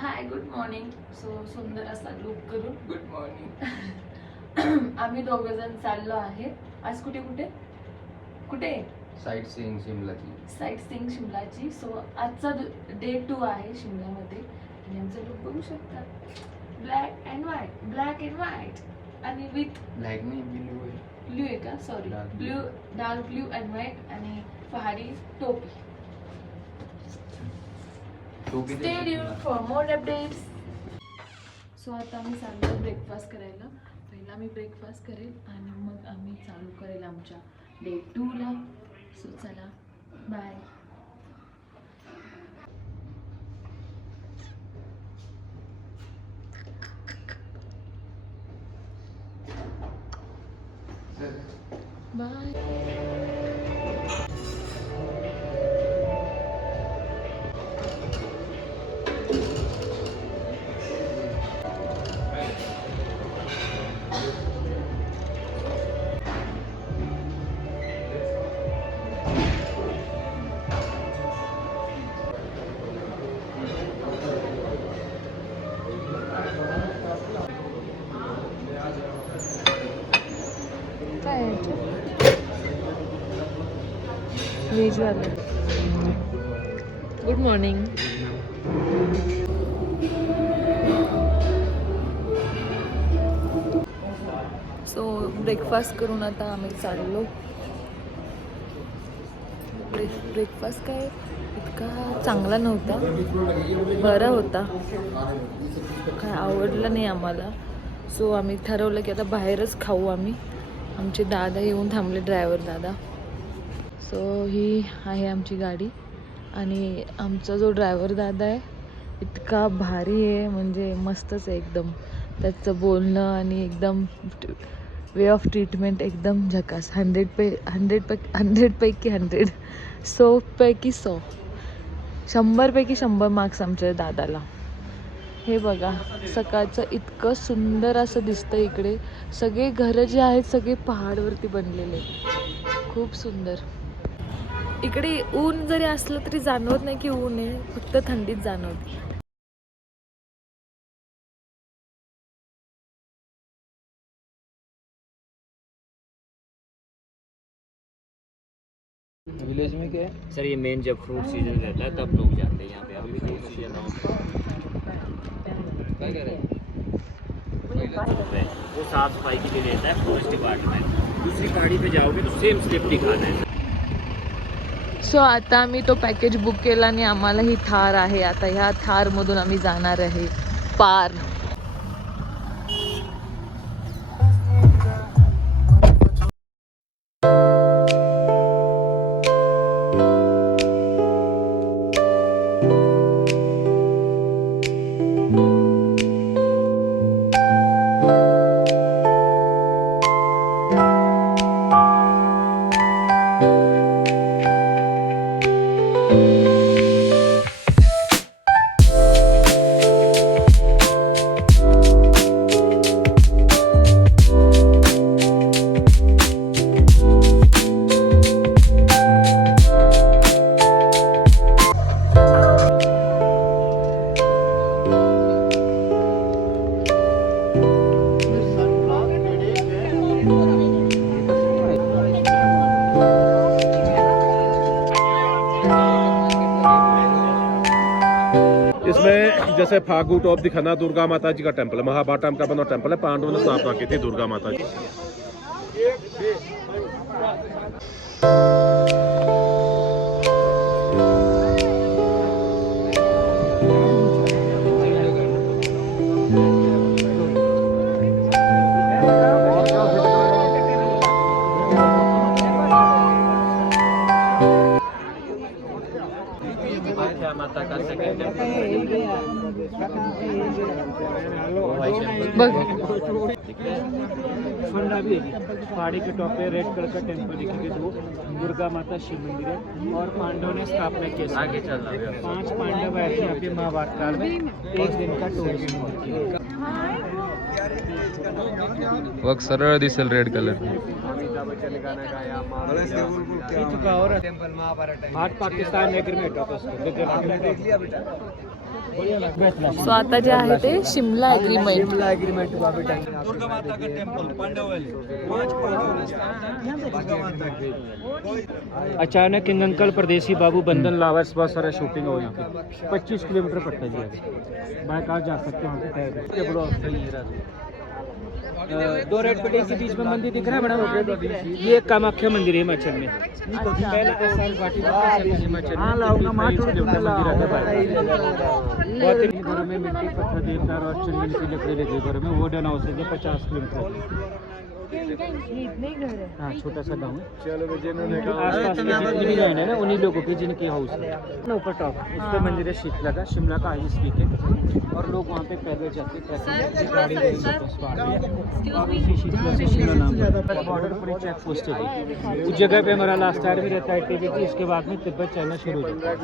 Hi good morning. So सुंदर असा look करून गुड मॉर्निंग. आम्ही दोघं जण चाललो आहे. आज कुठे कुठे कुठे साईट सीइंग शिमलाची. साईट सीइंग शिमलाची. सो आजचा डे 2 आहे शिमल्यामध्ये आणि आमचं लुक बघू शकता. ब्लॅक अँड व्हाईट आणि विथ ब्लॅक नाही ब्लू आहे. ब्ल्यू आहे का? Sorry, Dark blue. Blue, dark blue and white आणि पहाडी टोपी. Stay tuned for more updates. So आता आम्ही चाललो ब्रेकफास्ट करायला. पहिला मी ब्रेकफास्ट करेल आणि मग आम्ही चालू करेल आमच्या डे 2 ला. सो चला बाय. बाय. काय व्हेजवाले. Good morning. सो ब्रेकफास्ट करून आता आम्ही चाललो. ब्रेकफास्ट काय इतका चांगला नव्हता, बरा होता, काय आवडलं नाही आम्हाला. सो आम्ही ठरवलं की आता बाहेरच खाऊ आम्ही. आमचे दादा येऊन थांबले, ड्रायव्हर दादा. सो ही आहे आमची गाडी आणि आमचा जो ड्रायव्हर दादा आहे इतका भारी आहे, म्हणजे मस्तच आहे एकदम. त्याचं बोलणं आणि एकदम वे ऑफ ट्रीटमेंट एकदम झकास. 100 पैकी 100, 100 पैकी 100, 100 पैकी 100 मार्क्स आमच्या दादाला. हे बघा, सकाळचं इतकं सुंदर असं दिसतं इकडे. सगळे घरं जे आहेत सगळे पहाडवरती बनलेले, खूप सुंदर. इकडे ऊन जरी असलं तरी जाणवत नाही की ऊन आहे, फक्त थंडीच जाणवते. विलेज में क्या है सर? ये मेन जब फ्रूट सीजन रहता है तब लोग जाते हैं यहाँ पे. अभी फ्रूट सीजन काय कह रहे हैं? वो साफ सफाई के लिए रहता है फॉरेस्ट डिपार्टमेंट. दूसरी पहाड़ी पे जाओगे तो सेम स्लिप दिखाना है. सो आता आम्ही तो पॅकेज बुक केला आणि आम्हाला ही थार आहे. आता ह्या थारमधून आम्ही जाणार आहे पार. इसमें जैसे फागू टॉप दिखाना दुर्गा माता जी का टेम्पल है, महाभारत का बना टेम्पल है, पांडवों ने स्थापना की थी दुर्गा माता जी. माता का सेकंड बघ फंडा भी है. पहाड़ी के टॉप पे रेड कलर का टेम्पल दिखेंगे. दो दुर्गा माता शिव मंदिर है और पांडवों ने स्थापना की. आगे चल रहा है. 5 पांडव आए थे यहाँ पे महाभारत काल में. एक दिन का टूरिज्म होती है. वग सरळ दिसेल रेड कलर. अमिताभ बच्चन ने गाना गाया और आज पाकिस्तान एग्रीमेंट होता सो आता जे आहे ते शिमला ॲग्रीमेंट. अचानक इन अंकल परदेसी बाबू बंधन लावर्स बहुत सारा शूटिंग हो यहाँ पे 25 किलोमीटर पड़ता है जी. बाय कार जा सकते हैं. दो रेड बिल्डिंग के बीच में मंदिर दिख रहा है बड़ा. ये कामाख्या मंदिर है हिमाचल में. पहले के साल घाटी हिमाचल में बहुत ही घरों में मिट्टी पत्थर देवदार और चंदन की लकड़ी लगी घरों में. वो डन हाउस है 50 किलोमीटर. हाँ छोटा सा गाँव है. चलो आसपास के जितने भी गाँव है ना उन्हीं लोगों के जिनके हाउस है ना ऊपर टॉप उस पर मंदिर है शीतला का. शिमला का हाईएस्ट पीक है और लोग वहाँ पे पैदल जाते हैं. बॉर्डर पर चेक पोस्ट है. उस जगह पे हमारा लास्ट टाइम भी रहता है टीबी. इसके बाद में तिब्बत चलना शुरू हो जाता है.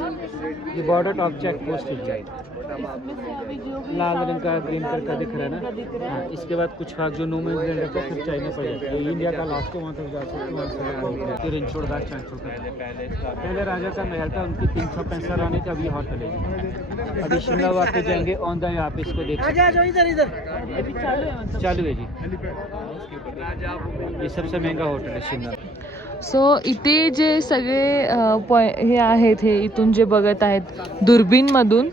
ये बॉर्डर टॉप चेक पोस्ट है. लाल रंग का ग्रीन कलर का दिख रहा है ना. हाँ, इसके बाद कुछ भाग जो नो मैंस लैंड रहता है फिर चाइना पड़ जाता है. इंडिया का लास्ट है वहाँ तक जा सकते हैं. फिर इंचोड़दार पहले राजा का महल था. उनकी 365 रानी थी. अभी होटल है. अभी शिमला वापस जाएंगे ऑन द आप इसको देख चालू है जी. ये सबसे महंगा होटल है शिमला. सो इथे जे सगळे हे आहेत हे इथून जे बघत आहेत दुर्बीणमधून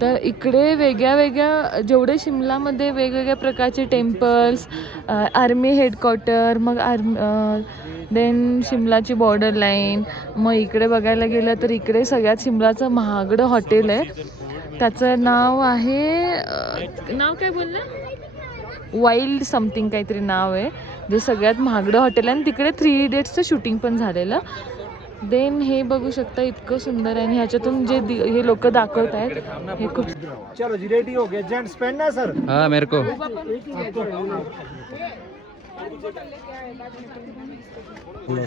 तर इकडे वेगळ्या वेगळ्या जेवढे शिमलामध्ये वेगवेगळ्या प्रकारचे टेम्पल्स आर्मी हेडक्वार्टर मग देन शिमलाची बॉर्डर लाईन मग इकडे बघायला गेलं तर इकडे सगळ्यात शिमलाचं महागडं हॉटेल आहे. त्याचं नाव आहे नाव काय बोललं वाईल्ड समथिंग काहीतरी नाव आहे जे सगळ्यात महागडं हॉटेल आहे. आणि तिकडे 3 इडियट्सचं शूटिंग पण झालेलं. देन हे बघू शकता इतकं सुंदर आहे आणि ह्याच्यातून जे हे लोक दाखवत आहेत हे खूप. चलो जी रेडी हो गए. जेंट्स पहनना सर. हाँ मेरे को.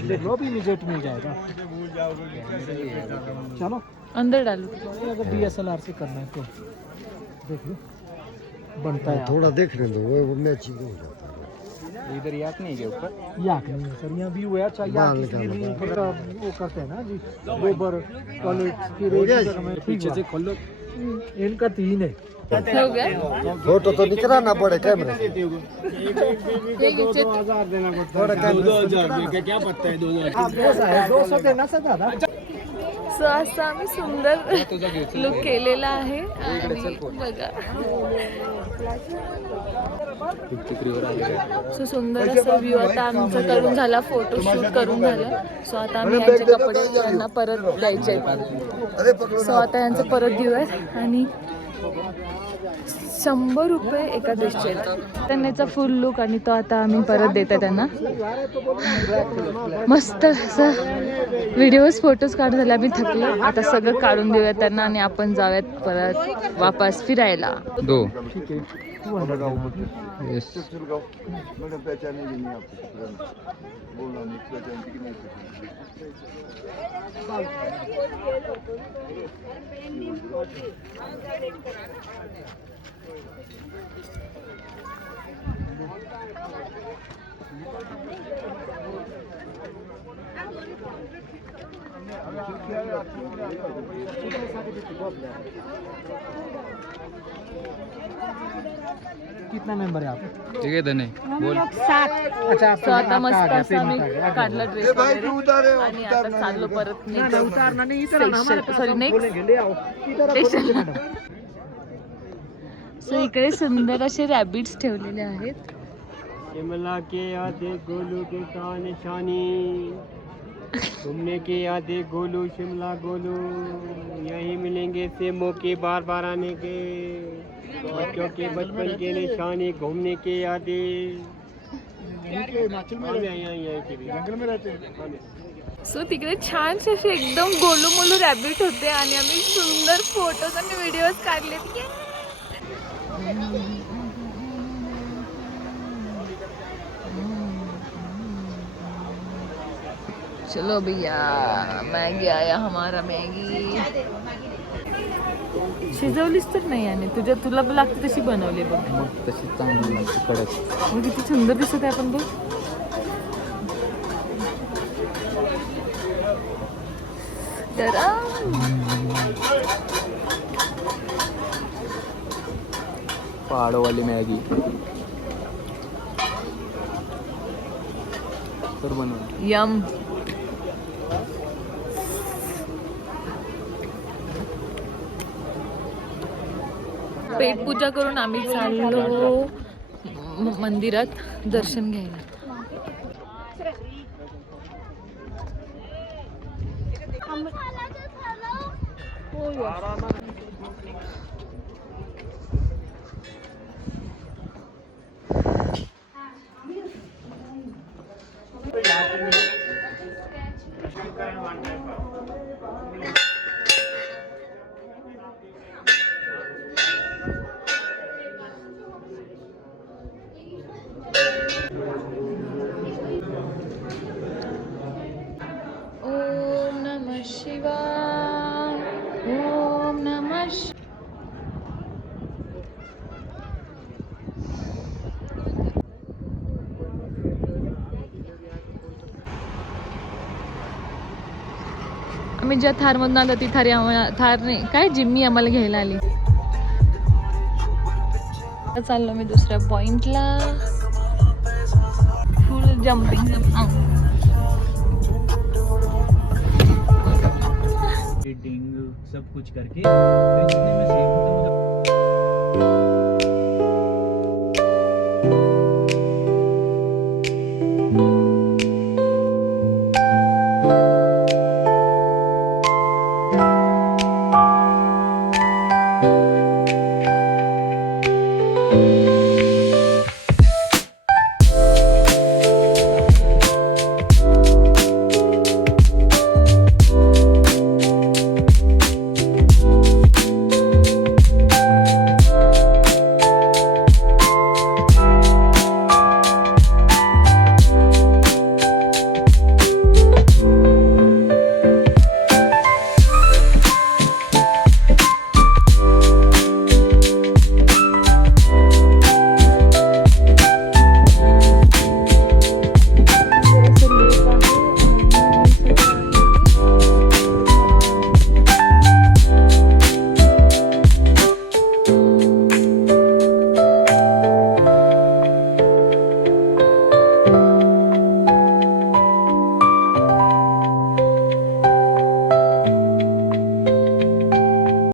देख लो अभी इमीडिएट मिल जाएगा. चलो अंदर डालू. अगर DSLR से करना है तो देख लो बनता है. थोड़ा देखने दो वो मैचिंग हो जाता है. इधर याक नहीं है ऊपर. याक नहीं है सर. यहाँ व्यू है. अच्छा याक इसलिए भी वो करते हैं ना जी गोबर टॉयलेट की रेट पीछे से खोल लो. इनका 3 है. हो गया. फोटो तो निकला ना पड़े कैमरे से. थोड़ा कैमरे क्या पता है 200 देना सर दादा. सो असं आम्ही सुंदर लुक केलेला आहे आणि बघा सो सुंदर असं व्ह्यू आता आमचं करून झाला. फोटोशूट करून झालं. सो आता आम्ही यांचे कपडे यांना परत द्यायचे आहेत. सो आता यांचं परत देऊयात आणि 100 रुपये एका ड्रेसचे आहेत. त्यांचा फुल लुक आणि तो आता आम्ही परत देत आहे त्यांना. मस्त असं व्हिडिओज फोटोज काढून झाले. आम्ही थकलो आता सगळं काढून देऊयात त्यांना आणि आपण जाऊयात परत वापस फिरायला. 2 कितना मेंबर है आप? ठीक है धने बोल. अच्छा सो आता मस्त असं आम्ही काढला ड्रेस वगैरे आणि आता चाललो परत सॉरी नेक्स्ट. सो इकडे सुंदर असे रॅबिट्स ठेवलेले आहेत. शिमला के आधे गोलू के का निशानी. घूमने के आधे गोलू शिमला गोलू. यही मिलेंगे से मौके बार बार आने के. बच्चों के बचपन के निशानी घूमने के आधे. जंगल में रहते हैं. सो तिकडे छान असे एकदम गोलू मोलू रॅबिट होते आणि आम्ही सुंदर फोटोज आणि व्हिडिओज काढले. चलो भैया मॅगी आया हमारा. मॅगी शिजवलीच तर नाही आणि तुला लागते तशी बनवली बघ. तशी चांगली कडक. किती सुंदर दिसत आहे. आपण बघ पहाड़ों वाली मैगी तर बनव यम. पेटपूजा करून आम्ही चाललो मंदिरात दर्शन घ्यायला. ओम नमः शिवाय. ओम नमः आम्ही ज्या थारमधून आलो ती थार नाही काय जिम्मी आम्हाला घ्यायला आली. चाललो मी दुसऱ्या पॉइंटला. फुल जम्पिंग. एडिटिंग सब कुछ करके जितने में